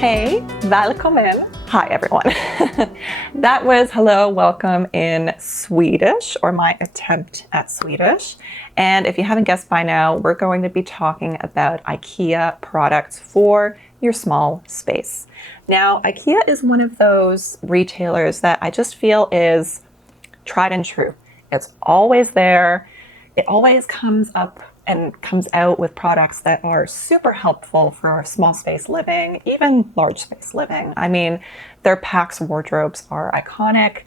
Hey, välkommen. Hi everyone. That was hello, welcome in Swedish, or my attempt at Swedish. And if you haven't guessed by now, we're going to be talking about IKEA products for your small space. Now, IKEA is one of those retailers that I just feel is tried and true. It's always there. It always comes up and comes out with products that are super helpful for small space living, even large space living. I mean, their PAX wardrobes are iconic,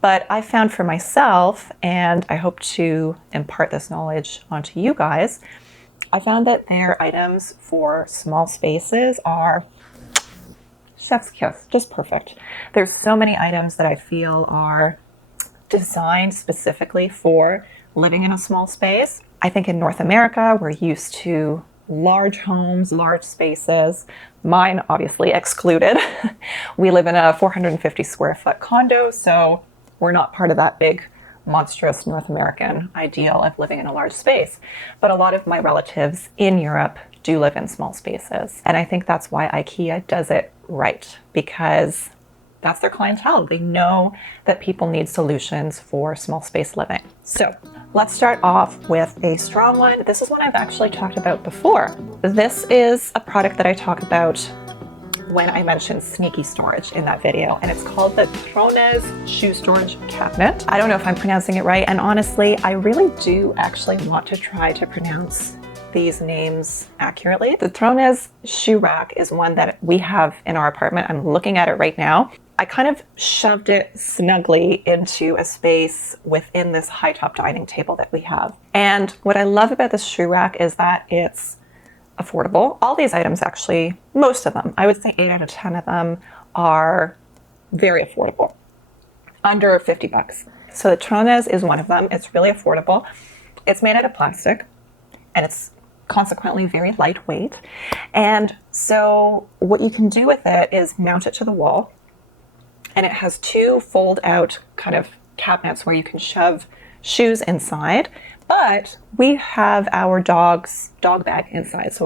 but I found for myself, and I hope to impart this knowledge onto you guys, I found that their items for small spaces are chef's kiss, just perfect. There's so many items that I feel are designed specifically for living in a small space. I think in North America, we're used to large homes, large spaces, mine obviously excluded. We live in a 450 square foot condo, so we're not part of that big, monstrous North American ideal of living in a large space. But a lot of my relatives in Europe do live in small spaces. And I think that's why IKEA does it right, because that's their clientele. They know that people need solutions for small space living. So let's start off with a strong one. This is one I've actually talked about before. This is a product that I talk about when I mentioned sneaky storage in that video, and it's called the Trones shoe storage cabinet. I don't know if I'm pronouncing it right, and honestly, I really do actually want to try to pronounce these names accurately. The Trones shoe rack is one that we have in our apartment. I'm looking at it right now. I kind of shoved it snugly into a space within this high top dining table that we have. And what I love about this shoe rack is that it's affordable. All these items actually, most of them, I would say 8 out of 10 of them are very affordable, under 50 bucks. So the Trones is one of them. It's really affordable. It's made out of plastic and it's consequently very lightweight. And so what you can do with it is mount it to the wall. And it has 2 fold out kind of cabinets where you can shove shoes inside. But we have our dog's dog bag inside. So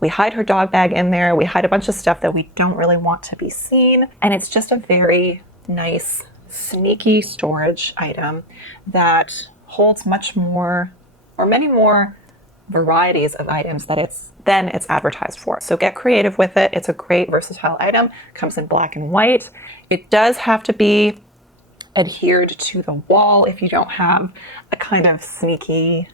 we hide her dog bag in there. We hide a bunch of stuff that we don't really want to be seen. And it's just a very nice, sneaky storage item that holds much more, or many more varieties of items that it's advertised for. So get creative with it. It's a great versatile item. Comes in black and white. It does have to be adhered to the wall if you don't have a kind of sneaky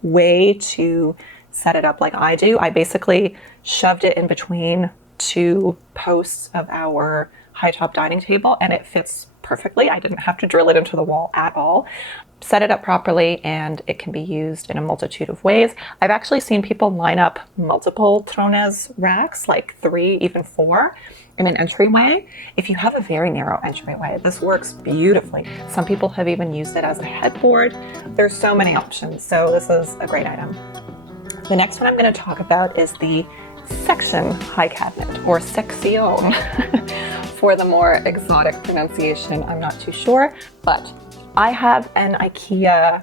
way to set it up like I do. I basically shoved it in between 2 posts of our high top dining table and it fits perfectly. I didn't have to drill it into the wall at all. Set it up properly and it can be used in a multitude of ways. I've actually seen people line up multiple Trones racks, like 3, even 4, in an entryway. If you have a very narrow entryway, this works beautifully. Some people have even used it as a headboard. There's so many options, so this is a great item. The next one I'm going to talk about is the Sektion high cabinet, or Sektion for the more exotic pronunciation. I'm not too sure, but I have an IKEA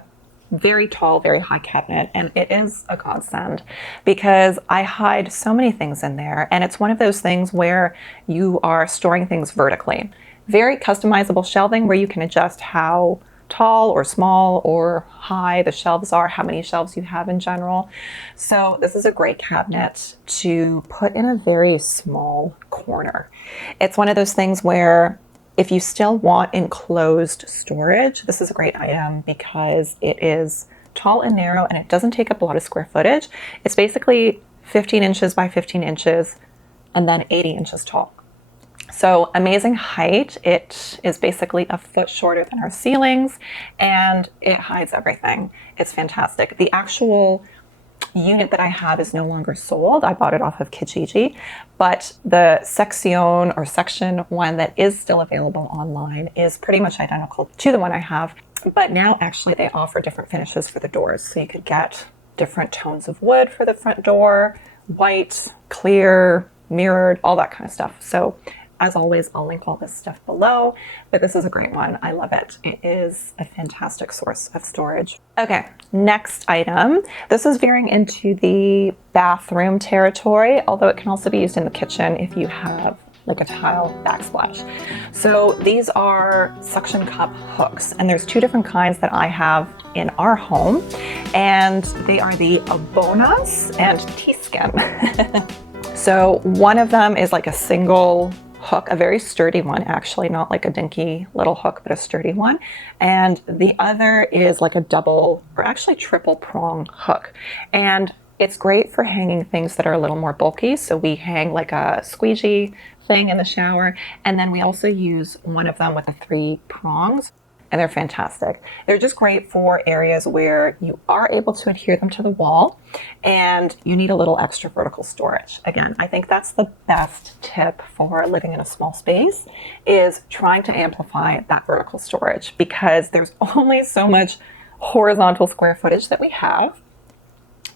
very tall, very high cabinet, and it is a godsend because I hide so many things in there, and it's one of those things where you are storing things vertically. Very customizable shelving where you can adjust how tall or small or high the shelves are, how many shelves you have in general. So this is a great cabinet to put in a very small corner. It's one of those things where if you still want enclosed storage, this is a great item because it is tall and narrow and it doesn't take up a lot of square footage. It's basically 15 inches by 15 inches and then 80 inches tall. So amazing height. It is basically a foot shorter than our ceilings and it hides everything. It's fantastic. The actual unit that I have is no longer sold. I bought it off of Kijiji, but the Sektion or Section one that is still available online is pretty much identical to the one I have. But now actually they offer different finishes for the doors. So you could get different tones of wood for the front door, white, clear, mirrored, all that kind of stuff. So As always, I'll link all this stuff below, but this is a great one. I love it. It is a fantastic source of storage. Okay, next item. This is veering into the bathroom territory, although it can also be used in the kitchen if you have like a tile backsplash. So these are suction cup hooks, and there's two different kinds that I have in our home, and they are the Obonas and Tisken. So one of them is like a single hook, a very sturdy one actually, not like a dinky little hook, but a sturdy one. And the other is like a double or actually triple prong hook. And it's great for hanging things that are a little more bulky. So we hang like a squeegee thing in the shower. And then we also use one of them with the 3 prongs. And they're fantastic. They're just great for areas where you are able to adhere them to the wall and you need a little extra vertical storage. Again, I think that's the best tip for living in a small space, is trying to amplify that vertical storage, because there's only so much horizontal square footage that we have.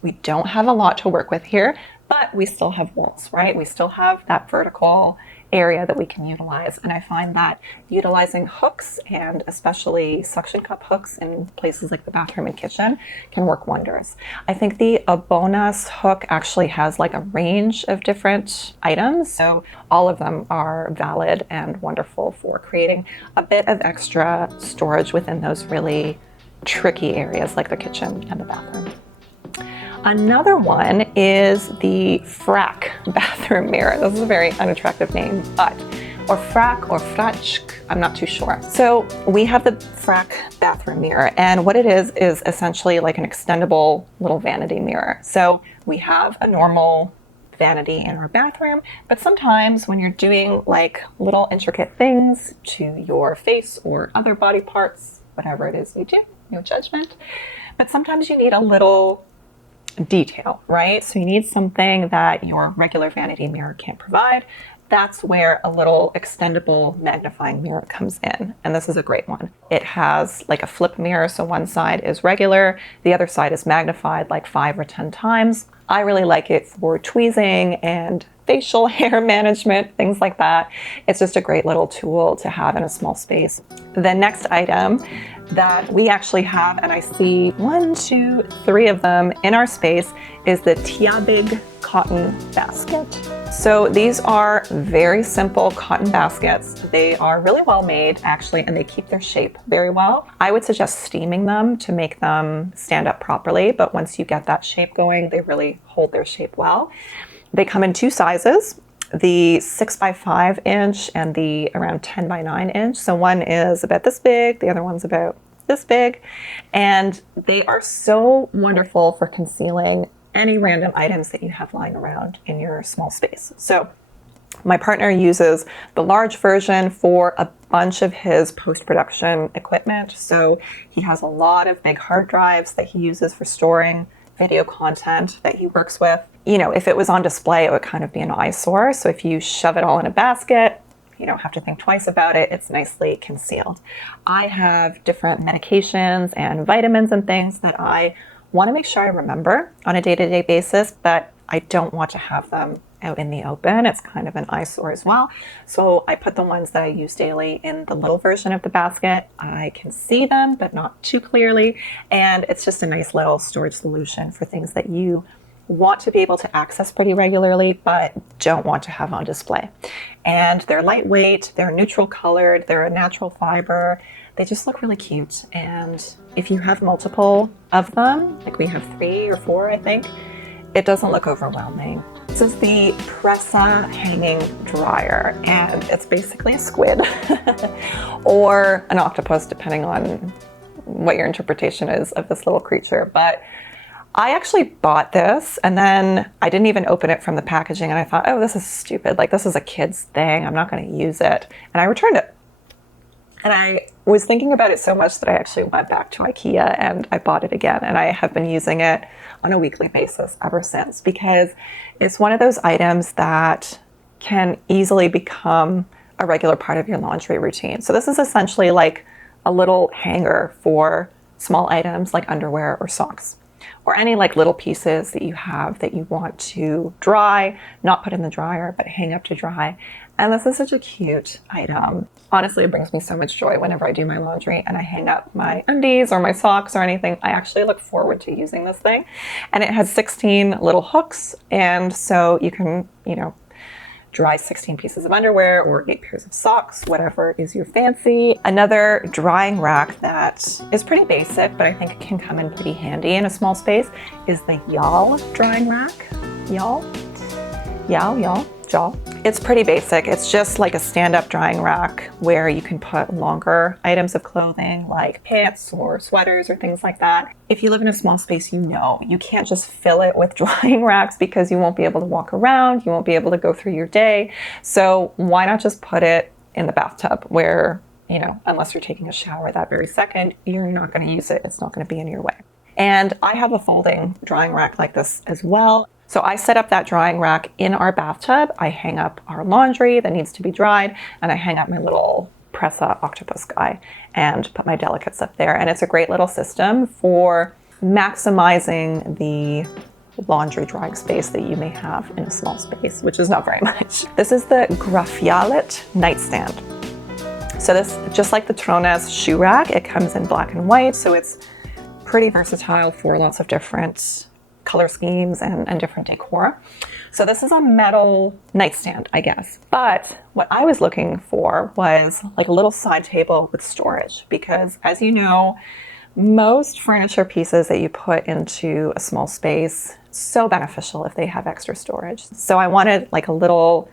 We don't have a lot to work with here, but we still have walls, right? We still have that vertical area that we can utilize. And I find that utilizing hooks, and especially suction cup hooks in places like the bathroom and kitchen, can work wonders. I think the Obonas hook actually has like a range of different items. So all of them are valid and wonderful for creating a bit of extra storage within those really tricky areas like the kitchen and the bathroom. Another one is the Frack bathroom mirror. This is a very unattractive name, or Frack or Frack, I'm not too sure. So we have the Frack bathroom mirror, and what it is essentially like an extendable little vanity mirror. So we have a normal vanity in our bathroom, but sometimes when you're doing like little intricate things to your face or other body parts, whatever it is you do, no judgment, but sometimes you need a little detail, right? So you need something that your regular vanity mirror can't provide. That's where a little extendable magnifying mirror comes in. And this is a great one. It has like a flip mirror. So one side is regular, the other side is magnified like 5 or 10 times. I really like it for tweezing and facial hair management, things like that. It's just a great little tool to have in a small space. The next item that we actually have, and I see 1, 2, 3 of them in our space, is the Tjabbig cotton basket. So these are very simple cotton baskets. They are really well made actually, and they keep their shape very well. I would suggest steaming them to make them stand up properly, but once you get that shape going, they really hold their shape well. They come in 2 sizes, the 6 by 5 inch and the around 10 by 9 inch. So one is about this big, the other one's about this big, and they are so wonderful for concealing any random items that you have lying around in your small space. So my partner uses the large version for a bunch of his post-production equipment. So he has a lot of big hard drives that he uses for storing video content that he works with. You know, if it was on display, it would kind of be an eyesore. So if you shove it all in a basket, you don't have to think twice about it. It's nicely concealed. I have different medications and vitamins and things that I want to make sure I remember on a day-to-day basis, but I don't want to have them out in the open. It's kind of an eyesore as well. So I put the ones that I use daily in the little version of the basket. I can see them, but not too clearly. And it's just a nice little storage solution for things that you want to be able to access pretty regularly, but don't want to have on display. And they're lightweight, they're neutral colored, they're a natural fiber. They just look really cute. And if you have multiple of them, like we have 3 or 4, I think, it doesn't look overwhelming. This is the Pressa hanging dryer, and it's basically a squid or an octopus, depending on what your interpretation is of this little creature. But I actually bought this, and then I didn't even open it from the packaging, and I thought, oh, this is stupid. Like, this is a kid's thing. I'm not going to use it. And I returned it. And I was thinking about it so much that I actually went back to IKEA and I bought it again. And I have been using it on a weekly basis ever since, because it's one of those items that can easily become a regular part of your laundry routine. So this is essentially like a little hanger for small items like underwear or socks, or any like little pieces that you have that you want to dry, not put in the dryer, but hang up to dry. And this is such a cute item. Honestly, it brings me so much joy whenever I do my laundry and I hang up my undies or my socks or anything. I actually look forward to using this thing. And it has 16 little hooks. And so you can, dry 16 pieces of underwear or 8 pairs of socks, whatever is your fancy. Another drying rack that is pretty basic, but I think it can come in pretty handy in a small space is the Jall drying rack. Jall? It's pretty basic. It's just like a stand-up drying rack where you can put longer items of clothing like pants or sweaters or things like that. If you live in a small space, you can't just fill it with drying racks because you won't be able to walk around, you won't be able to go through your day. So why not just put it in the bathtub where, unless you're taking a shower that very second, you're not going to use it. It's not going to be in your way. And I have a folding drying rack like this as well. So I set up that drying rack in our bathtub. I hang up our laundry that needs to be dried, and I hang up my little Pressa octopus guy and put my delicates up there. And it's a great little system for maximizing the laundry drying space that you may have in a small space, which is not very much. This is the Grafjallet nightstand. So this, just like the Trones shoe rack, it comes in black and white, so it's pretty versatile for lots of different color schemes and different decor. So this is a metal nightstand, I guess. But what I was looking for was like a little side table with storage, because as you know, most furniture pieces that you put into a small space, so beneficial if they have extra storage. So I wanted like a little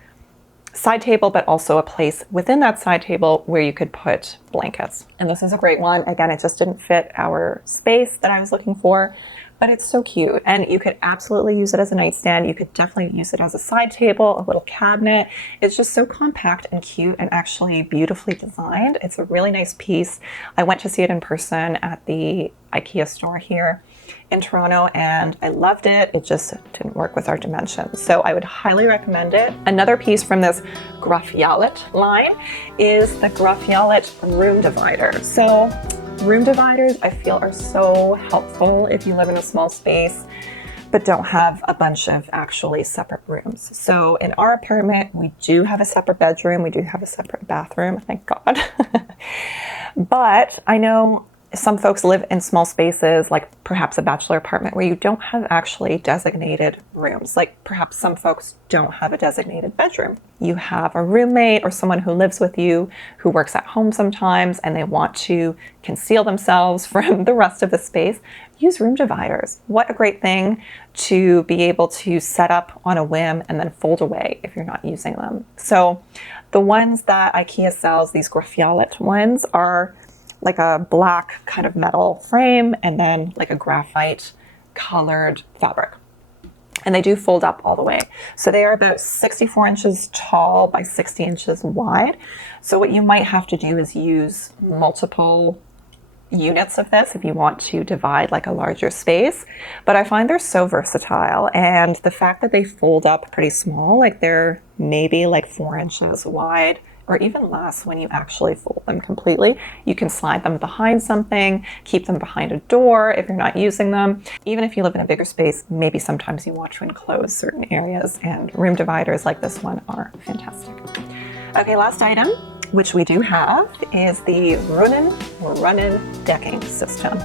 side table, but also a place within that side table where you could put blankets. And this is a great one. Again, it just didn't fit our space that I was looking for, but it's so cute. And you could absolutely use it as a nightstand. You could definitely use it as a side table, a little cabinet. It's just so compact and cute and actually beautifully designed. It's a really nice piece. I went to see it in person at the IKEA store here in Toronto and I loved it. It just didn't work with our dimensions. So I would highly recommend it. Another piece from this Grafjallet line is the Grafjallet room divider. So room dividers, I feel, are so helpful if you live in a small space but don't have a bunch of actually separate rooms. So in our apartment, we do have a separate bedroom. We do have a separate bathroom, thank God. But I know some folks live in small spaces, like perhaps a bachelor apartment, where you don't have actually designated rooms. Like perhaps some folks don't have a designated bedroom. You have a roommate or someone who lives with you who works at home sometimes and they want to conceal themselves from the rest of the space. Use room dividers. What a great thing to be able to set up on a whim and then fold away if you're not using them. So the ones that IKEA sells, these Grafjallet ones, are like a black kind of metal frame and then like a graphite colored fabric. And they do fold up all the way. So they are about 64 inches tall by 60 inches wide. So what you might have to do is use multiple units of this if you want to divide like a larger space. But I find they're so versatile, and the fact that they fold up pretty small, like they're maybe like 4 inches wide or even less when you actually fold them completely. You can slide them behind something, keep them behind a door if you're not using them. Even if you live in a bigger space, maybe sometimes you want to enclose certain areas, and room dividers like this one are fantastic. Okay, last item, which we do have, is the Runnen decking system.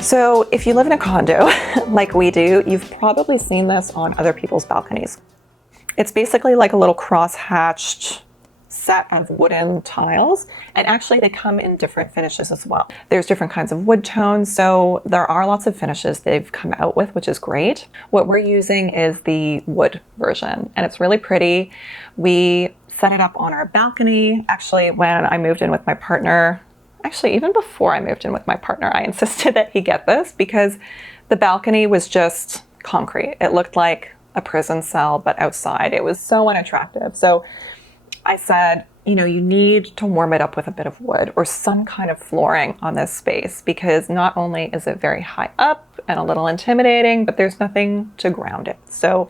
So if you live in a condo like we do, you've probably seen this on other people's balconies. It's basically like a little cross-hatched set of wooden tiles, and actually they come in different finishes as well. There's different kinds of wood tones, so there are lots of finishes they've come out with, which is great. What we're using is the wood version, and it's really pretty. We set it up on our balcony. Actually, when I moved in with my partner, actually even before I moved in with my partner, I insisted that he get this because the balcony was just concrete. It looked like a prison cell, but outside. It was so unattractive. So I said, you need to warm it up with a bit of wood or some kind of flooring on this space, because not only is it very high up and a little intimidating, but there's nothing to ground it. So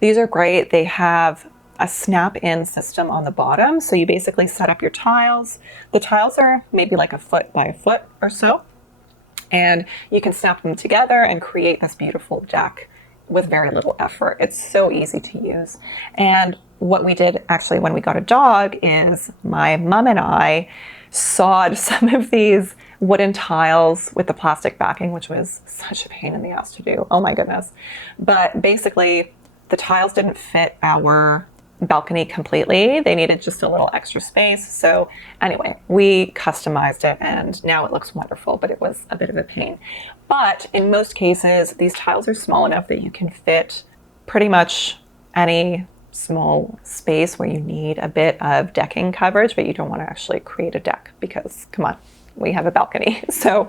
these are great. They have a snap-in system on the bottom. So you basically set up your tiles. The tiles are maybe like a foot by a foot or so, and you can snap them together and create this beautiful deck with very little effort. It's so easy to use. And what we did actually when we got a dog is my mom and I sawed some of these wooden tiles with the plastic backing, which was such a pain in the ass to do. Oh my goodness. But basically the tiles didn't fit our balcony completely. They needed just a little extra space. So anyway, we customized it and now it looks wonderful, but it was a bit of a pain. But in most cases, these tiles are small enough that you can fit pretty much any small space where you need a bit of decking coverage, but you don't want to actually create a deck because, come on, we have a balcony. So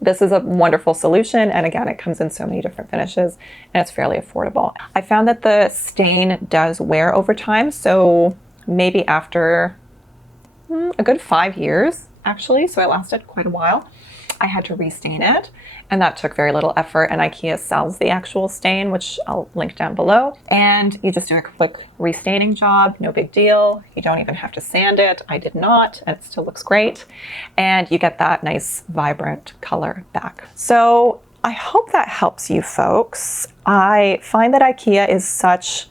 this is a wonderful solution. And again, it comes in so many different finishes and it's fairly affordable. I found that the stain does wear over time. So maybe after a good 5 years, actually, so it lasted quite a while, I had to restain it, and that took very little effort. And IKEA sells the actual stain, which I'll link down below. And you just do a quick restaining job, no big deal. You don't even have to sand it. I did not, and it still looks great. And you get that nice, vibrant color back. So I hope that helps you folks. I find that IKEA is such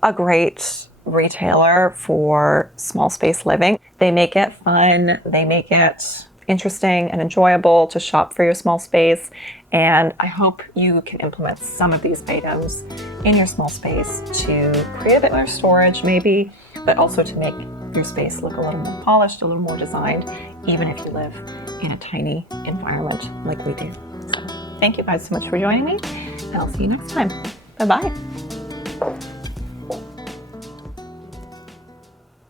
a great retailer for small space living. They make it fun. They make it interesting and enjoyable to shop for your small space. And I hope you can implement some of these items in your small space to create a bit more storage maybe, but also to make your space look a little more polished, a little more designed, even if you live in a tiny environment like we do. So thank you guys so much for joining me, and I'll see you next time. Bye-bye.